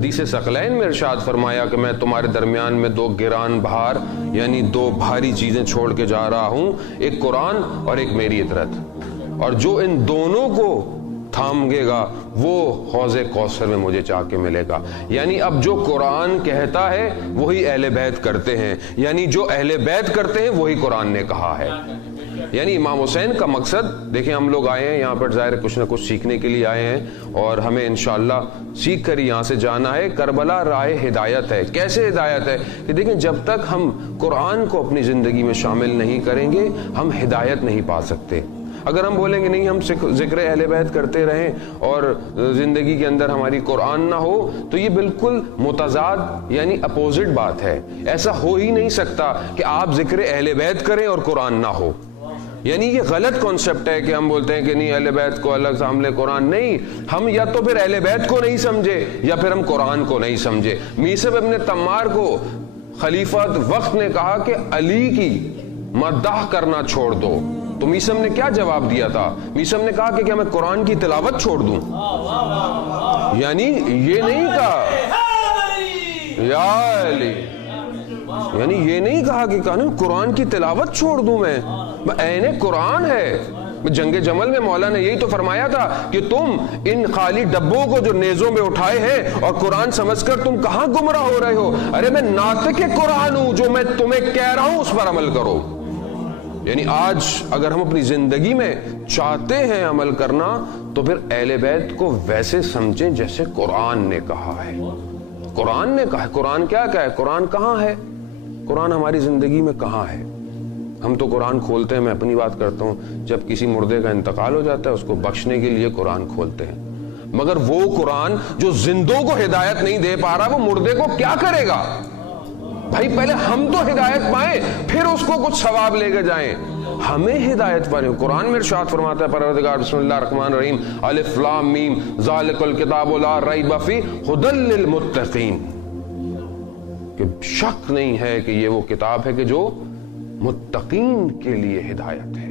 حدیث ثقلین میں ارشاد فرمایا کہ میں تمہارے درمیان میں دو گران بہار یعنی دو بھاری چیزیں چھوڑ کے جا رہا ہوں، ایک قرآن اور ایک میری اطرت، اور جو ان دونوں کو تھام گے گا وہ حوض کوثر میں مجھے چاہ کے ملے گا۔ یعنی اب جو قرآن کہتا ہے وہی اہل بیت کرتے ہیں، یعنی جو اہل بیت کرتے ہیں وہی قرآن نے کہا ہے۔ یعنی امام حسین کا مقصد دیکھیں، ہم لوگ آئے ہیں یہاں پر ظاہر کچھ نہ کچھ سیکھنے کے لیے آئے ہیں، اور ہمیں انشاءاللہ سیکھ کر یہاں سے جانا ہے۔ کربلا راہ ہدایت ہے۔ کیسے ہدایت ہے کہ دیکھیں، جب تک ہم قرآن کو اپنی زندگی میں شامل نہیں کریں گے ہم ہدایت نہیں پا سکتے۔ اگر ہم بولیں گے نہیں ہم ذکر اہل بیت کرتے رہیں اور زندگی کے اندر ہماری قرآن نہ ہو، تو یہ بالکل متضاد یعنی اپوزٹ بات ہے۔ ایسا ہو ہی نہیں سکتا کہ آپ ذکر اہل بیت کریں اور قرآن نہ ہو۔ یعنی یہ غلط کانسیپٹ ہے کہ ہم بولتے ہیں کہ نہیں اہل بیت کو الگ سے حملے قرآن، نہیں، ہم یا تو پھر اہل بیت کو نہیں سمجھے یا پھر ہم قرآن کو نہیں سمجھے۔ میثم ابن تمار کو خلیفہ وقت نے کہا کہ علی کی مدح کرنا چھوڑ دو، تو میثم نے کیا جواب دیا تھا؟ میثم نے کہا کہ کیا میں قرآن کی تلاوت چھوڑ دوں؟ یعنی یہ نہیں کہا یا علی، یعنی یہ نہیں کہا کہ قرآن کی تلاوت چھوڑ دوں میں عین قرآن ہے۔ جنگ جمل میں مولا نے یہی تو فرمایا تھا کہ تم ان خالی ڈبوں کو جو نیزوں میں اٹھائے ہیں اور قرآن سمجھ کر تم کہاں گمراہ ہو رہے ہو؟ ارے میں ناطق قرآن ہوں، جو میں تمہیں کہہ رہا ہوں اس پر عمل کرو۔ یعنی آج اگر ہم اپنی زندگی میں چاہتے ہیں عمل کرنا تو پھر اہل بیت کو ویسے سمجھیں جیسے قرآن نے کہا ہے۔ قرآن نے کہا ہے، قرآن کیا ہے؟ قرآن کہاں ہے؟ قرآن ہماری زندگی میں کہاں ہے؟ ہم تو قرآن کھولتے ہیں، میں اپنی بات کرتا ہوں، جب کسی مردے کا انتقال ہو جاتا ہے اس کو بخشنے کے لیے قرآن کھولتے ہیں، مگر وہ قرآن جو زندوں کو ہدایت نہیں دے پا رہا وہ مردے کو کیا کرے گا؟ بھائی پہلے ہم تو ہدایت پائیں پھر اس کو کچھ ثواب لے کے جائیں۔ ہمیں ہدایت پائیں۔ قرآن میں ارشاد فرماتا ہے پروردگار بسم اللہ الرحمن الرحیم الف لام میم ذالک الکتاب لا ریب فیہ ھدی للمتقین، کہ شک نہیں ہے کہ یہ وہ کتاب ہے کہ جو متقین کے لیے ہدایت ہے۔